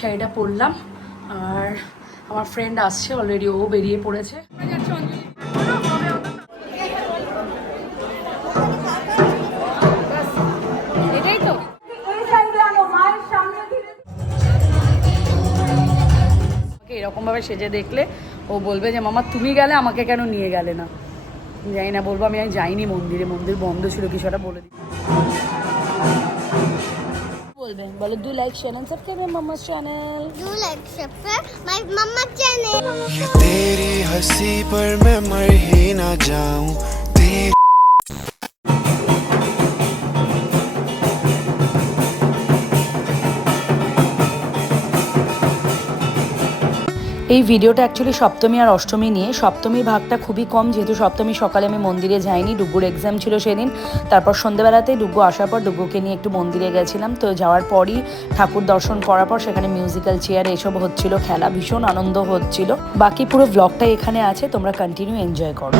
শাড়িটা পরলাম আর আমার ফ্রেন্ড আসছে অলরেডি ও বেরিয়ে পড়েছে। আমাকে সেজে দেখলে ও বলবে যে মামা তুমি গেলে আমাকে কেন নিয়ে গেলে না? জানি না বলব আমি আর যাইনি মন্দিরে মন্দির বন্ধ ছিল কিছু একটা বলে দিই। सब्सक्राइब बोलो do like share and subscribe mama channel do like subscribe my mama channel ये तेरी हँसी पर मैं मर ही ना जाऊँ। এই ভিডিওটা অ্যাকচুয়ালি সপ্তমী আর অষ্টমী নিয়ে। সপ্তমীর ভাগটা খুবই কম, যেহেতু সপ্তমী সকালে আমি মন্দিরে যাইনি ডুগুর এক্সাম ছিল সেদিন। তারপর সন্ধ্যাবেলাতেই ডুগু আসার পর ডুগুকে নিয়ে একটু মন্দিরে গেছিলাম। তো যাওয়ার পরই ঠাকুর দর্শন করার পর সেখানে মিউজিক্যাল চেয়ার এসব হচ্ছিল, খেলা ভীষণ আনন্দ হচ্ছিল। বাকি পুরো ব্লগটা এখানে আছে, তোমরা কন্টিনিউ এনজয় করো।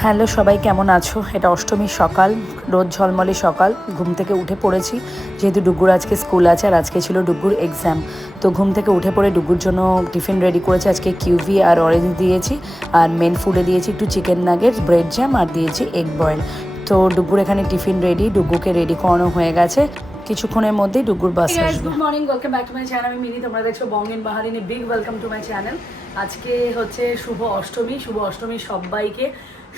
হ্যালো সবাই কেমন আছো? এটা অষ্টমীর সকাল। রোদ ঝলমলে সকাল ঘুম থেকে উঠে পড়েছি। যেহেতু ডুগুর আজকে স্কুল আছে আর আজকে ছিল ডুগুর এক্সাম তো ঘুম থেকে উঠে পড়ে ডুগুর জন্য টিফিন রেডি করেছি। আজকে কিউভি আর অরেঞ্জ দিয়েছি আর মেন ফুডে দিয়েছি একটু চিকেন নাগেট ব্রেড জ্যাম আর দিয়েছি এগ বয়েল তো ডুগুর এখানে টিফিন রেডি ডুগুকে রেডি করানো হয়ে গেছে। কিছুক্ষণের মধ্যেই ডুগুর বাস আসবে। Good morning welcome back to my channel আমি মিনি তোমরা দেখছ বঙ্গেন বাহারিনী big welcome to my channel আজকে হচ্ছে শুভ অষ্টমী শুভ অষ্টমী সবাইকে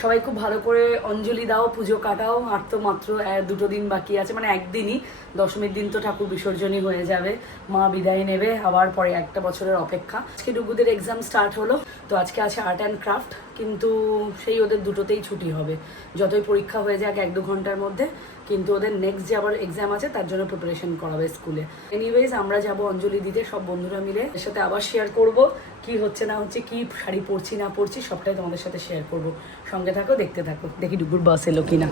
সবাই খুব ভালো করে অঞ্জলি দাও, পুজো কাটাও, আর তো মাত্র দুটো দিন বাকি আছে মানে একদিনই। দশমীর দিন তো ঠাকুর বিসর্জনই হয়ে যাবে। মা বিদায় নেবে, আবার পরে একটা বছরের অপেক্ষা। আজকে ডুগুদের এক্সাম স্টার্ট হলো, তো আজকে আছে আর্ট অ্যান্ড ক্রাফট কিন্তু সেই ওদের দুটোতেই ছুটি হবে। যতই পরীক্ষা হয়ে যাক এক দু ঘণ্টার মধ্যে, কিন্তু ওদের নেক্সট যে আবার এক্সাম আছে, তার জন্য প্রিপারেশন করাবে স্কুলে। এনিওয়েজ আমরা যাব অঞ্জলি দিতে, সব বন্ধুরা মিলে এর সাথে আবার শেয়ার করব, কি হচ্ছে না হচ্ছে, কি শাড়ি পরছি না পরছি, সবটাই তোমাদের সাথে শেয়ার করব। সঙ্গে থাকো, দেখতে থাকো, দেখি ডুগুর বাস এলো কিনা।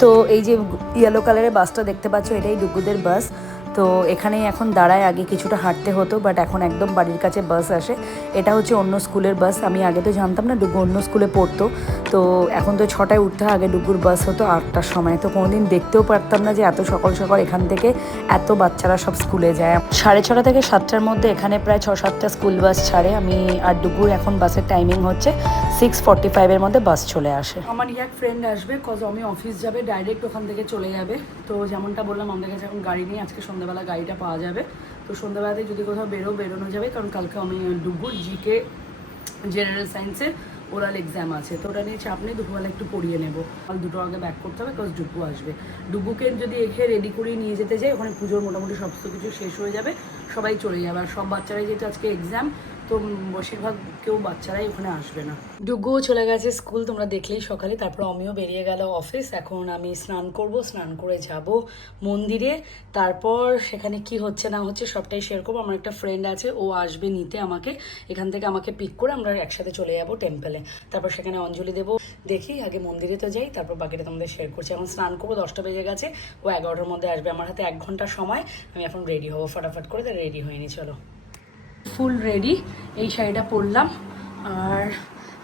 তো এই যে ইয়েলো কালারের বাসটা দেখতে পাচ্ছ এটাই ডুগুদের বাস তো এখানেই এখন দাঁড়ায়। আগে কিছুটা হাঁটতে হতো বাট এখন একদম বাড়ির কাছে বাস আসে। এটা হচ্ছে অন্য স্কুলের বাস আমি আগে তো জানতাম না ডুগু অন্য স্কুলে পড়তো। তো এখন তো ছটায় উঠতে আগে ডুগুর বাস হতো আটটার সময়। তো কোনোদিন দেখতেও পারতাম না যে এত সকাল সকাল এখান থেকে এত বাচ্চারা সব স্কুলে যায়। সাড়ে ছটা থেকে সাতটার মধ্যে এখানে প্রায় ছ সাতটা স্কুল বাস ছাড়ে। আমি আর ডুগুর এখন বাসের টাইমিং হচ্ছে সিক্স ফর্টি ফাইভের মধ্যে বাস চলে আসে। আমার এক ফ্রেন্ড আসবে কজ আমি অফিস যাবে ডাইরেক্ট ওখান থেকে চলে যাবে। তো যেমনটা বললাম, আমাদের কাছে এখন গাড়ি নিয়ে আজকে সন্ধ্যাবেলা গাড়িটা পাওয়া যাবে। তো সন্ধ্যাবেলাতে যদি কোথাও বেরো, বেরোনো যাবে, কারণ কালকে আমি ডুগুর জিকে জেনারেল সায়েন্সের ওরাল এক্সাম আছে। তো ওটা নিয়ে চাপ নেই, দুপুরবেলা একটু পড়িয়ে নেব। কাল দুটো আগে ব্যাক করতে হবে বিকজ ডুবু আসবে। ডুবুকে যদি এখে রেডি করে নিয়ে যেতে যাই, ওখানে পুজোর মোটামুটি সমস্ত কিছু শেষ হয়ে যাবে, সবাই চলে যাবে। আর সব বাচ্চারাই যেহেতু আজকে এক্সাম তো বেশিরভাগ কেউ বাচ্চারাই ওখানে আসবে না। ডুগুও চলে গেছে স্কুল, তোমরা দেখলেই সকালে। তারপর আমিও বেরিয়ে গেল অফিস এখন আমি স্নান করব, স্নান করে যাব মন্দিরে। তারপর সেখানে কি হচ্ছে না হচ্ছে সবটাই শেয়ার করব। আমার একটা ফ্রেন্ড আছে, ও আসবে নিতে আমাকে। এখান থেকে আমাকে পিক করে আমরা একসাথে চলে যাব টেম্পলে তারপর সেখানে অঞ্জলি দেবো। দেখি, আগে মন্দিরে তো যাই, তারপর বাকিটা তোমাদের শেয়ার করছি। এখন স্নান করব, দশটা বেজে গেছে। ও এগারোটার মধ্যে আসবে। আমার হাতে এক ঘণ্টা সময়। আমি এখন রেডি হব। ফটাফট করে রেডি হয়ে নি, চলো। Full ready. এই শাড়িটা পরলাম। আর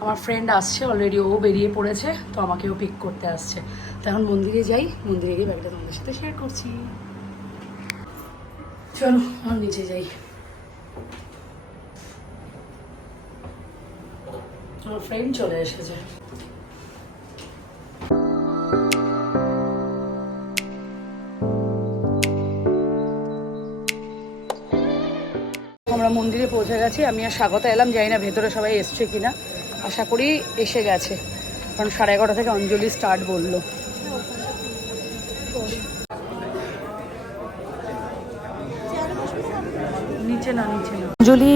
আমার ফ্রেন্ড আসছে অলরেডি ও বেরিয়ে পড়েছে, তো আমাকেও পিক করতে আসছে। তো এখন মন্দিরে যাই, মন্দিরে গিয়ে ব্যাগটা তোমাদের সাথে শেয়ার করছি। চলো আমার নিচে যাই। আমার ফ্রেন্ড চলে এসেছে। পৌঁছে গেছি। আমি আর স্বাগত এলাম, জানি না ভেতরে সবাই এসছে কিনা। আশা করি এসে গেছে। কারণ সাড়ে এগারোটা থেকে অঞ্জলি স্টার্ট বলল। নিচে না, নিচে অঞ্জলি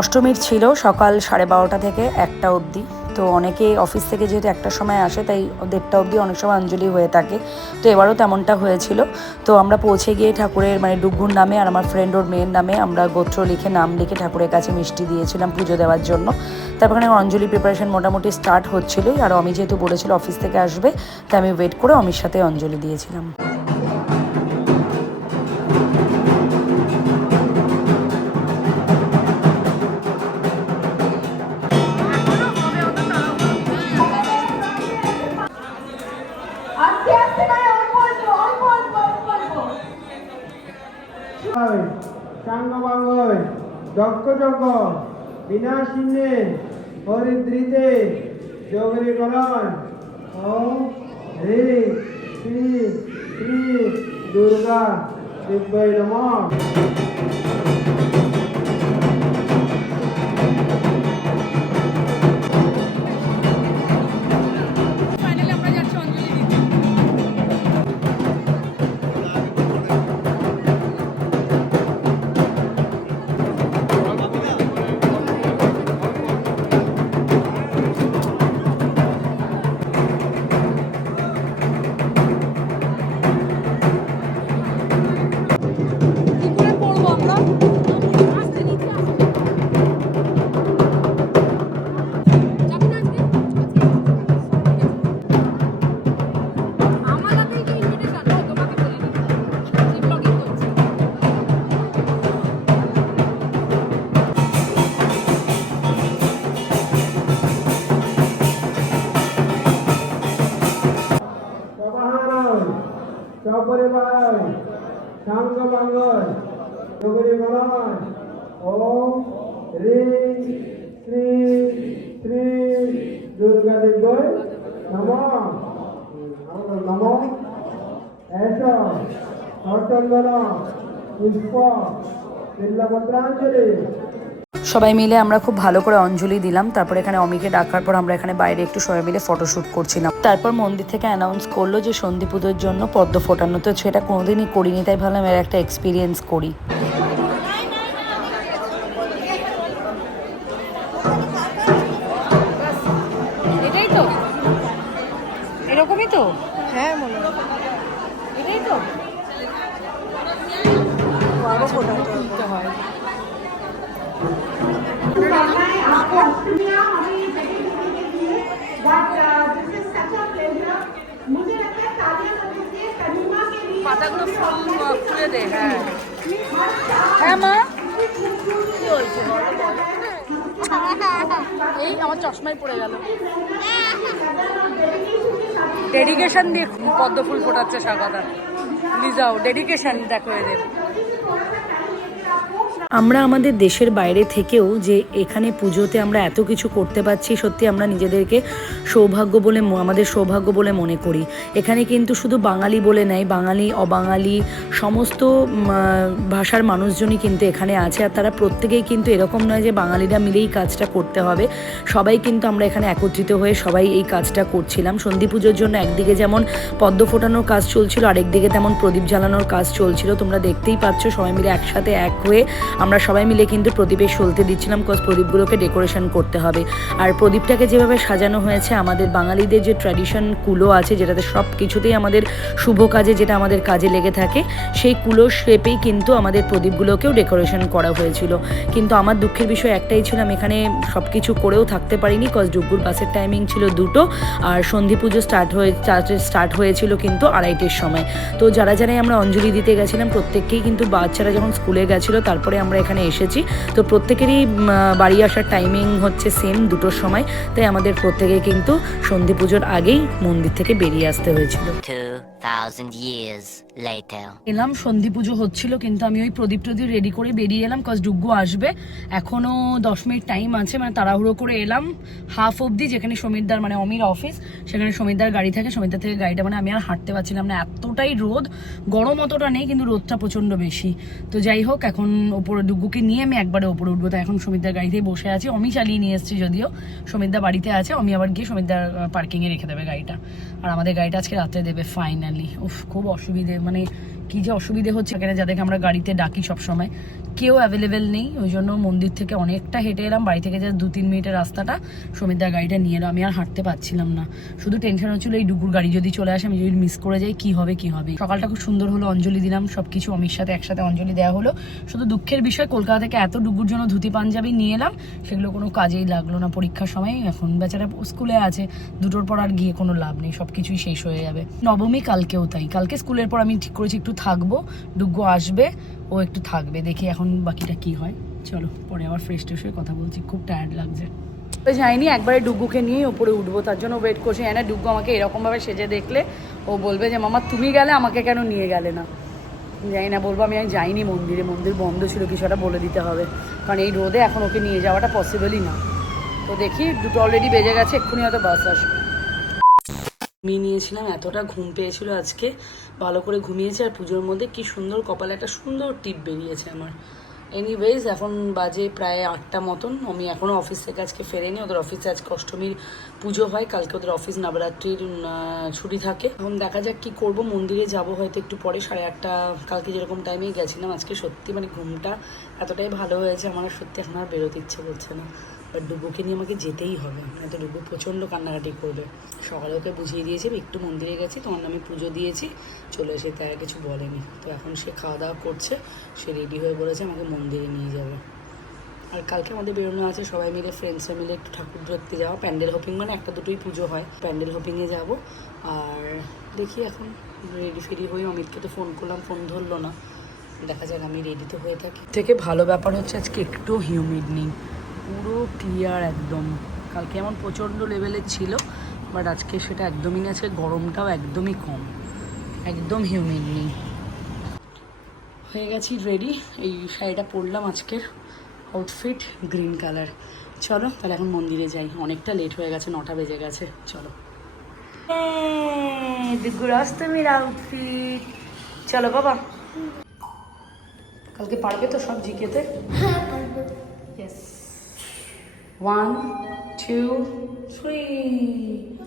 অষ্টমীর ছিল সকাল সাড়ে বারোটা থেকে একটা অবধি। তো অনেকে অফিস থেকে যেহেতু একটা সময় আসে, তাই দেড়টা অবধি অনেক সময় অঞ্জলি হয়ে থাকে। তো এবারও তেমনটা হয়েছিল। তো আমরা পৌঁছে গিয়ে ঠাকুরের মানে ডুগুর নামে আর আমার ফ্রেন্ড ওর মেয়ের নামে আমরা গোত্র লিখে নাম লিখে ঠাকুরের কাছে মিষ্টি দিয়েছিলাম পুজো দেওয়ার জন্য। তারপর এখানে অঞ্জলি প্রিপারেশন মোটামুটি স্টার্ট হচ্ছিলোই। আর অমি যেহেতু বলেছিল অফিস থেকে আসবে, তাই আমি ওয়েট করে অমির সাথে অঞ্জলি দিয়েছিলাম। বিনাশিন্নে হরিদ্রিতে যোগরি করণ ওম হ্রি শ্রী শ্রী দুর্গা দিব্যই নমঃ। সবাই মিলে আমরা খুব ভালো করে অঞ্জলি দিলাম, তারপর এখানে অমিকে ডাকার পর আমরা এখানে বাইরে একটু সবাই মিলে ফটোশ্যুট করছিলাম। তারপর মন্দির থেকে অ্যানাউন্স করল যে সন্ধি পুজোর জন্য পদ্ম ফোটানো, তো সেটা কোনোদিনই করিনি, তাই ভাবলাম এর একটা এক্সপিরিয়েন্স করি। এরকমই তো? হ্যাঁ মনে এটাই তো। হয়। হ্যাঁ। হ্যাঁ মা। হ্যাঁ, কি বলছে এই আমার চশমায় পড়ে গেল। ডেডিকেশন দিয়ে পদ্ম ফুল ফোটাচ্ছে স্বাগতা। লিজাও ডেডিকেশন দেখো এদের। আমরা আমাদের দেশের বাইরে থেকেও যে এখানে পুজোতে আমরা এত কিছু করতে পারছি, সত্যি আমরা নিজেদেরকে সৌভাগ্য বলে আমাদের সৌভাগ্য বলে মনে করি। এখানে কিন্তু শুধু বাঙালি বলে নেয় বাঙালি, অবাঙালি, সমস্ত ভাষার মানুষজনই কিন্তু এখানে আছে। আর তারা প্রত্যেকেই কিন্তু এরকম নয় যে বাঙালিরা মিলেই কাজটা করতে হবে। সবাই কিন্তু আমরা এখানে একত্রিত হয়ে সবাই এই কাজটা করছিলাম। সন্ধি পুজোর জন্য একদিকে যেমন পদ্ম ফোটানোর কাজ চলছিল, আরেকদিকে তেমন প্রদীপ জ্বালানোর কাজ চলছিল। তোমরা দেখতেই পাচ্ছ সবাই মিলে একসাথে এক হয়ে আমরা সবাই মিলে কিন্তু প্রদীপের সলতে দিচ্ছিলাম কজ প্রদীপগুলোকে ডেকোরেশন করতে হবে। আর প্রদীপটাকে যেভাবে সাজানো হয়েছে, আমাদের বাঙালিদের যে ট্র্যাডিশন কুলো আছে, যেটাতে সব কিছুতেই আমাদের শুভ কাজে, যেটা আমাদের কাজে লেগে থাকে, সেই কুলো শেপেই কিন্তু আমাদের প্রদীপগুলোকেও ডেকোরেশন করা হয়েছিল। কিন্তু আমার দুঃখের বিষয় একটাই ছিল, আমি এখানে সব কিছু করেও থাকতে পারিনি কজ ডুগুর বাসের টাইমিং ছিল দুটো, আর সন্ধি পুজো স্টার্ট হয়ে স্টার্ট হয়েছিল কিন্তু আড়াইটের সময়। তো যারা যারাই আমরা অঞ্জলি দিতে গেছিলাম, প্রত্যেককেই কিন্তু বাচ্চারা যখন স্কুলে গেছিল, তারপরে আমরা এখানে এসেছি। তো প্রত্যেকেরই বাড়ি আসার টাইমিং হচ্ছে সেম দুটোর সময়। তাই আমাদের প্রত্যেকে কিন্তু সন্ধি পুজোর আগেই মন্দির থেকে বেরিয়ে আসতে হয়েছিল। 2,000 years later. এলাম সন্ধি পুজো হচ্ছিল কিন্তু আমি ওই প্রদীপ টদীপ রেডি করে বেরিয়ে এলাম কজ ডুগ্গু আসবে। এখনও দশ মিনিট টাইম আছে মানে তাড়াহুড়ো করে এলাম হাফ অবধি যেখানে সমীরদার মানে অমির অফিস সেখানে সমীরদার গাড়ি থাকে সমীরদার থেকে গাড়িটা মানে আমি আর হাঁটতে পারছিলাম না এতটাই রোদ গরম অতটা নেই কিন্তু রোদটা প্রচণ্ড বেশি। তো যাই হোক এখন ওপরে ডুগ্গুকে নিয়ে আমি একবারে ওপরে উঠবো তো এখন সমীরদার গাড়িতেই বসে আছি অমি চালিয়ে নিয়ে এসেছি যদিও সমীরদা বাড়িতে আছে আমি আবার গিয়ে সমীরদার পার্কিংয়ে রেখে দেবে গাড়িটা। আর আমাদের গাড়িটা আজকে রাত্রে দেবে ফাইনালি উফ, খুব অসুবিধে মানে কি যে অসুবিধে হচ্ছে এখানে যাদেরকে আমরা গাড়িতে ডাকি সব সময় কেউ অ্যাভেলেবেল নেই ওই জন্য মন্দির থেকে অনেকটা হেঁটে এলাম। বাড়ি থেকে যা দু তিন মিনিটের রাস্তাটা সমিতার গাড়িটা নিয়ে এলাম আমি আর হাঁটতে পারছিলাম না। শুধু টেনশন হচ্ছিল, এই ডুকুর গাড়ি যদি চলে আসে, আমি যদি মিস করে যাই, কি হবে কি হবে? সকালটা খুব সুন্দর হলো, অঞ্জলি দিলাম সব কিছু অমির সাথে একসাথে অঞ্জলি দেওয়া হলো। শুধু দুঃখের বিষয়, কলকাতা থেকে এত ডুগুর জন্য ধুতি পাঞ্জাবি নিয়ে এলাম, সেগুলো কোনো কাজেই লাগল না পরীক্ষার সময়। এখন বেচারা স্কুলে আছে, দুটোর পর আর গিয়ে কোনো লাভ নেই সব কিছুই শেষ হয়ে যাবে। নবমী কালকেও তাই। কালকে স্কুলের পর আমি ঠিক করেছি, একটু থাকব ডুগ্গু আসবে ও একটু থাকবে, দেখি এখন বাকিটা কি হয়। চলো, পরে আবার ফ্রেশ ট্রেশ হয়ে কথা বলছি, খুব টায়ার্ড লাগছে। তো যাইনি একবারে ডুগ্গুকে নিয়েই ওপরে উঠবো, তার জন্য ওয়েট করছি। এনে ডুগ্গু আমাকে এরকমভাবে সেজে দেখলে, ও বলবে যে, মামা, তুমি গেলে, আমাকে কেন নিয়ে গেলে না? জানি না বলব, আমি যাইনি মন্দিরে, মন্দির বন্ধ ছিল, কিছু একটা বলে দিতে হবে। কারণ এই রোদে এখন ওকে নিয়ে যাওয়াটা পসিবলই না। তো দেখি, দুটো অলরেডি বেজে গেছে, এক্ষুনি হয়তো বাস আসবে। ঘুমিয়ে নিয়েছিলাম এতটা ঘুম পেয়েছিল আজকে। ভালো করে ঘুমিয়েছি আর পুজোর মধ্যে কি সুন্দর কপালে একটা সুন্দর টিপ বেরিয়েছে আমার। এনিওয়েজ এখন বাজে প্রায় আটটা মতন। আমি এখনও অফিস থেকে আজকে ফেরেনি। ওদের অফিসে আজকে অষ্টমীর পুজো হয়। কালকে ওদের অফিস নবরাত্রির ছুটি থাকে। এখন দেখা যাক কি করব। মন্দিরে যাব হয়তো একটু পরে। সাড়ে আটটা, কালকে যেরকম টাইমে গেছিলাম, আজকে সত্যি মানে ঘুমটা এতটাই ভালো হয়েছে আমার সত্যি এখন আর বেরোতে ইচ্ছে করছে না। বাট ডুবুকে নিয়ে আমাকে যেতেই হবে। নয়তো ডুবু প্রচণ্ড কান্নাকাটি করবে। সকালে ওকে বুঝিয়ে দিয়েছি একটু মন্দিরে গেছি, তোমার নামে পুজো দিয়েছি, চলে এসে তাই কিছু বলেনি। তো এখন সে খাওয়া দাওয়া করছে, সে রেডি হয়ে বলেছে আমাকে মন্দিরে নিয়ে যাবে। আর কালকে আমাদের বেরোনো আছে, সবাই মিলে ফ্রেন্ডসরা মিলে একটু ঠাকুর ধরতে যাওয়া। প্যান্ডেল হপিং মানে একটা দুটোই পুজো হয়। প্যান্ডেল হপিংয়ে যাব। আর দেখি এখন রেডি ফেডি হয়ে অমিতকে তো ফোন করলাম ফোন ধরলো না। দেখা যাক আমি রেডি তো হয়ে থাকি। থেকে ভালো ব্যাপার হচ্ছে আজকে একটু হিউমিড নেই। পুরো ক্লিয়ার একদম। কালকে এমন প্রচণ্ড লেভেলের ছিল বাট আজকে সেটা একদমই নেই আজকে গরমটাও একদমই কম। একদম হিউমিড নেই। হয়ে গেছি রেডি এই শাড়িটা পরলাম আজকের আউটফিট গ্রিন কালার চলো তাহলে এখন মন্দিরে যাই। অনেকটা লেট হয়ে গেছে নটা বেজে গেছে। চলো। দিগুর অষ্টমীর আউটফিট চলো বাবা। কালকে পারবে তো সব জিকেতে? Yes. One, two, three.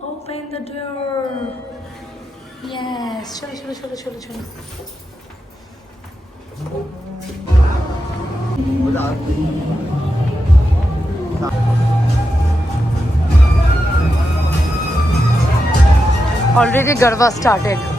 Open the door. Yes. Cholo, cholo, cholo, cholo, cholo. Already Garva started.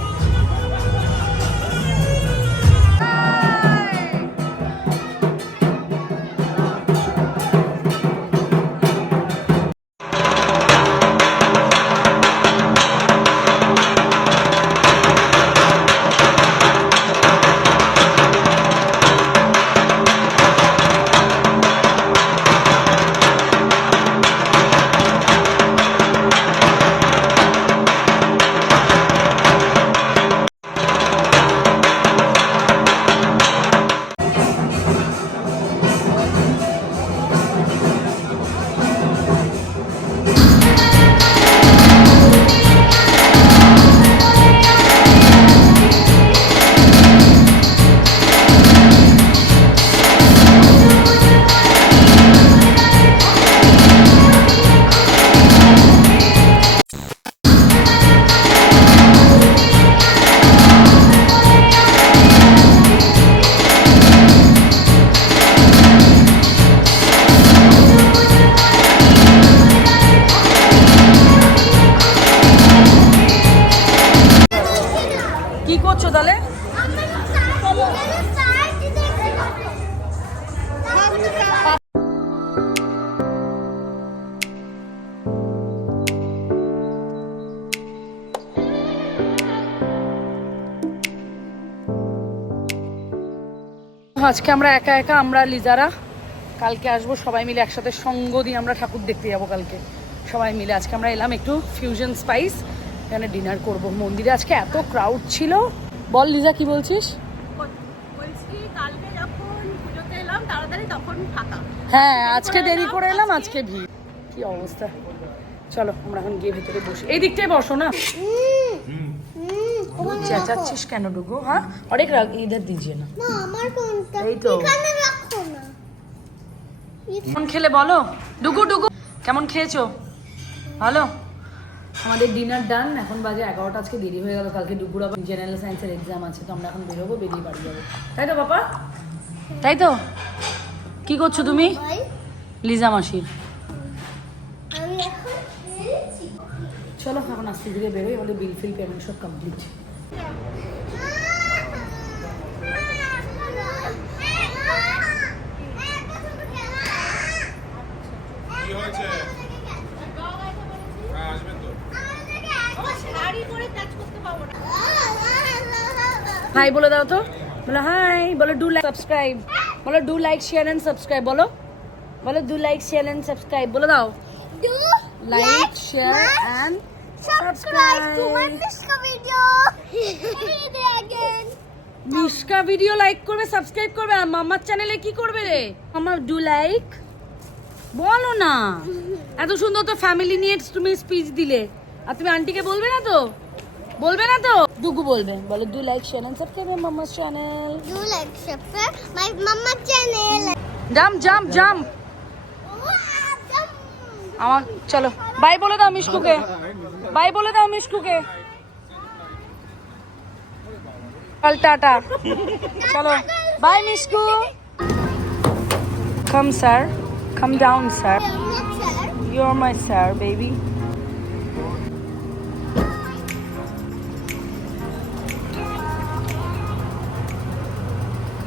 আজকে আমরা একা একা আমরা লিজারা কালকে আসব সবাই মিলে একসাথে সঙ্গ দিয়ে আমরা ঠাকুর দেখতে যাব কালকে। সবাই মিলে আজকে আমরা এলাম একটু ফিউশন স্পাইস এখানে ডিনার করব। মন্দিরে আজকে এত ক্রাউড ছিল। বল লিজা কি বলছিস? হ্যাঁ আজকে দেরি করে এলাম আজকে ভিড়। কি অবস্থা? চলো আমরা এখন গিয়ে ভেতরে বসি। এই দিকটায় বসো না। চেঁচাচ্ছিস কেন ডুগু হ্যাঁ? অনেক রাগ ইধার দিজিয়ে না। না আমার কোনটা? এই তো। এখানে রাখো না। কেমন খেলে বলো? ডুগু ডুগু কেমন খেয়েছো? ভালো আমাদের ডিনার ডান এখন বাজে এগারোটা আজকে দেরি হয়ে গেল কালকে দুপুর আবার জেনারেল সায়েন্সের এক্সাম আছে তো আমরা এখন বেরোবো বেরিয়ে বাড়ি যাব। তাই তো বাবা তাই তো? কি করছ তুমি? লিজা মাসির আমি এখন খেয়েছি চলো এখন আস্তে ধীরে বেরোই আমাদের বিল ফিল পেমেন্ট সব কমপ্লিট হাই বলে দাও তো। বলো হাই বলো ডু লাইক সাবস্ক্রাইব বলো do like share and subscribe বলো। বলো do like share and subscribe বলে দাও। Do like share and Mishka video like করবে সাবস্ক্রাইব করবে আর মামার চ্যানেলে কি করবে রে? মামা ডু লাইক বলো না। এত সুন্দর তো ফ্যামিলি নিয়ে তুমি স্পিচ দিলে। আর তুমি আন্টিকে বলবে না তো? বলবে না তো? ডুগু বলবে। বলো do like share and subscribe মামার channel Do like subscribe my mama channel. Jump jump jump আমার চলো। বাই বলে দাও মিশকুকে বাই বলে দাও মিষ্টুকে। চল টাটা। চলো। Bye come sir come down sir you are my sir baby